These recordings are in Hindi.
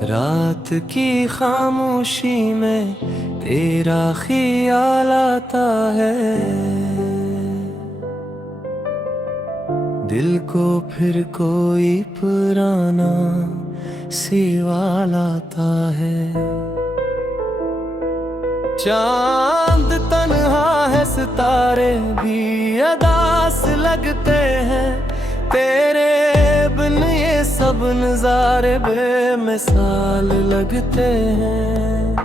रात की खामोशी में तेरा ख्याल आता है, दिल को फिर कोई पुराना सवाल आता है। चांद तन्हा है, सितारे भी अदास लगते हैं, तेरे बिन ये सब नजारे बेमिसाल लगते हैं।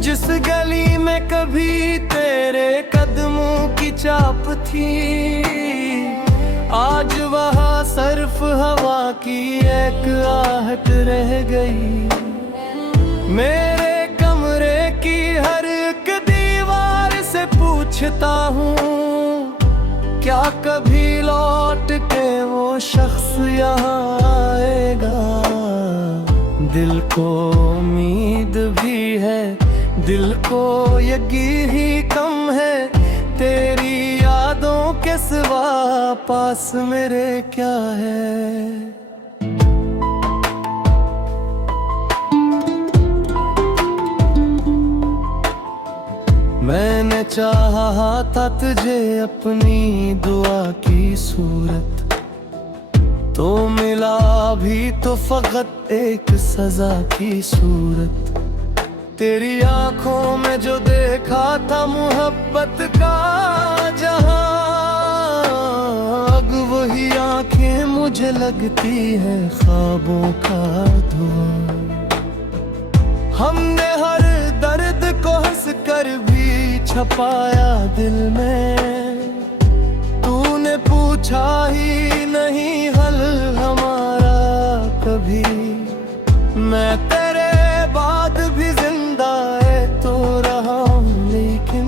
जिस गली में कभी तेरे कदमों की चाप थी, आज वहाँ सिर्फ हवा की एक आहट रह गई। मेरे कमरे की हर एक दीवार से पूछता हूँ, क्या कभी लौट के वो शख्स यहाँ आएगा। दिल को उम्मीद भी है, दिल को यकीन ही कम है, तेरी यादों के सिवा पास मेरे क्या है। मैंने चाहा था तुझे अपनी दुआ की सूरत, तो मिला भी तो फकत एक सजा की सूरत। तेरी आंखों में जो देखा था मोहब्बत का जहां, अब वही आंखें मुझे लगती है ख्वाबों का धुआं। हमने हर दर्द को हंस कर भी छपाया दिल में, तूने पूछा ही नहीं हल हमारा कभी। मैं तेरे बाद भी जिंदा है तो रहा हूँ, लेकिन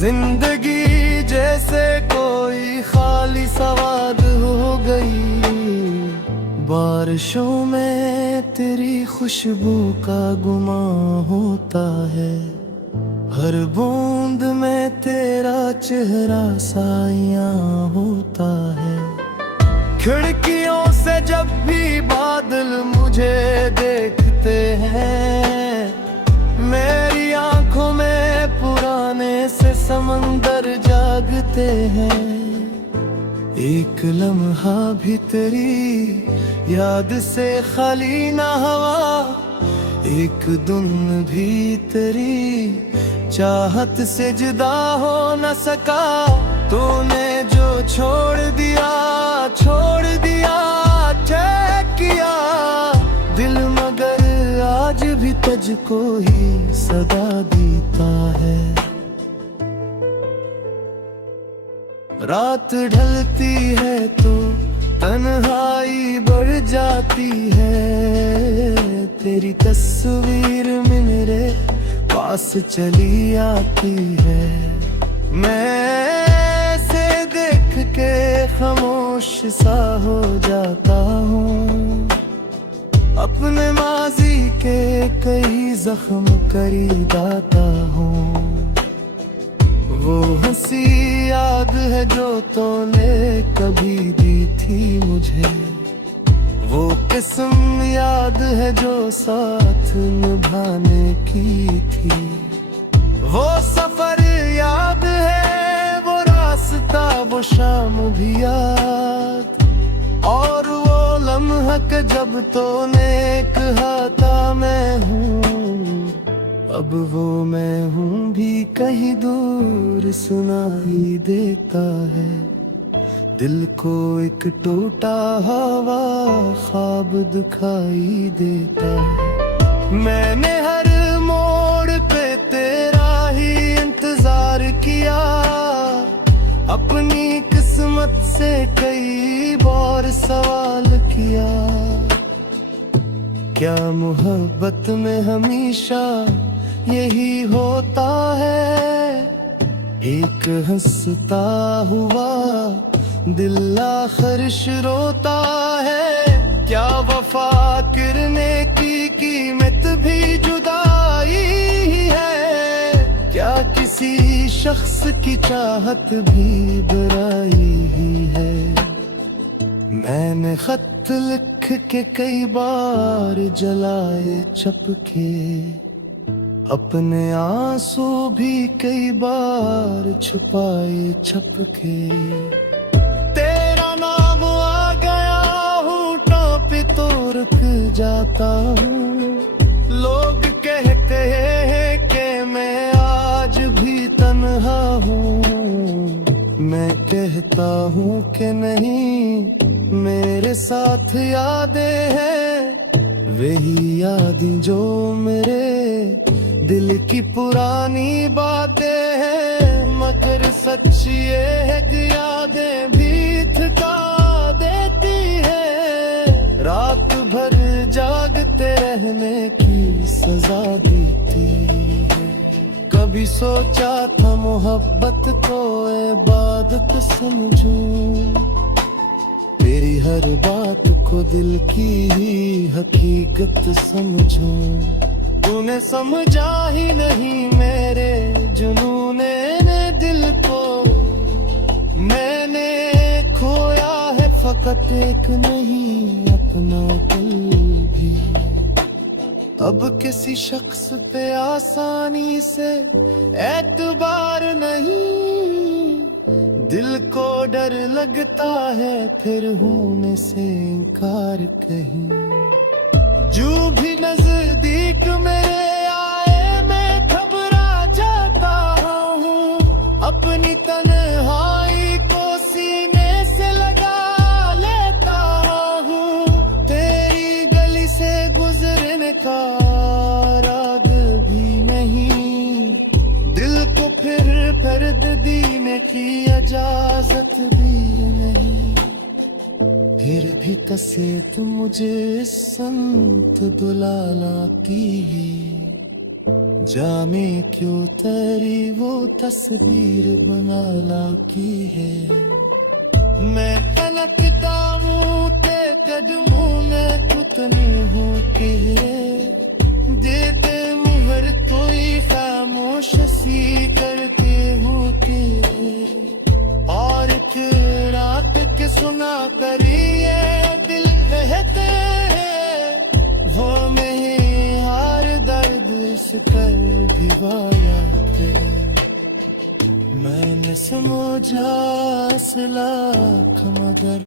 जिंदगी जैसे कोई खाली सवाद हो गई। बारिशों में तेरी खुशबू का गुमां होता है, हर बूंद में तेरा चेहरा साया होता है। खिड़कियों से जब भी बादल मुझे देखते हैं, मेरी आंखों में पुराने से समंदर जागते हैं। एक लम्हा भी तेरी याद से खाली ना हुआ, एक दिन भी तेरी चाहत से जुदा हो न सका। तूने जो छोड़ दिया चेक किया दिल, मगर आज भी तुझको ही सदा देता है। रात ढलती है तो तन्हाई बढ़ जाती है, तेरी तस्वीर में मेरे पास चली आती है। मैं से देख के खामोश सा हो जाता हूँ, अपने माजी के कई जख्म करीदाता हूँ। वो हंसी याद है जो तूने कभी दी थी मुझे, वो किस्म याद है जो साथ निभाने की थी। वो सफर याद है, वो रास्ता, वो शाम भी याद, और वो लम्हा के जब तूने कहा था मैं हूँ। अब वो मैं हूँ भी कहीं दूर सुनाई देता है, दिल को एक टूटा हवा ख्वाब दिखाई देता है। मैंने हर मोड़ पे तेरा ही इंतजार किया, अपनी किस्मत से कई बार सवाल किया। क्या मोहब्बत में हमेशा यही होता है, एक हंसता हुआ दिल आखिर रोता है। क्या वफा करने की कीमत भी जुदाई है, क्या किसी शख्स की चाहत भी बुराई ही है। मैंने खत लिख के कई बार जलाए चपके, अपने आंसू भी कई बार छुपाए छपके। तेरा नाम आ गया होठों पे तो रुक जाता हूँ। लोग कहते हैं कि मैं आज भी तन्हा हूँ, मैं कहता हूँ कि नहीं, मेरे साथ यादें हैं, वही यादें जो मेरे दिल की पुरानी बातें हैं। मगर सच ये है कि यादें भी थका देती है, रात भर जागते रहने की सजा देती है। कभी सोचा था मोहब्बत को इबादत समझूं, तेरी हर बात को दिल की ही हकीकत समझूं। तूने समझा ही नहीं मेरे जुनूने ने दिल को, मैंने खोया है फकत एक नहीं अपना कल भी। अब किसी शख्स पे आसानी से एतबार नहीं, दिल को डर लगता है फिर होने से इनकार कहीं। जो भी नजदीक मेरे आए मैं घबरा जाता हूँ, अपनी तन्हाई को सीने से लगा लेता हूँ। तेरी गली से गुजरने का राग भी नहीं, दिल को फिर दर्द देने की इजाजत भी नहीं। फिर भी कसेत मुझे संत दुलाला की, जाने क्यों तेरी वो तस्वीर बनाला की है। मैं कनकता हूँ ते कदमों में उतनी हूँ कि देते मुहर तो ही खामोश सी करके हूँ कि, और रात के सुना करिए दिल कहते हैं, वो में हार दर्द से कर भिवाया थे। मैंने समझा असला मगर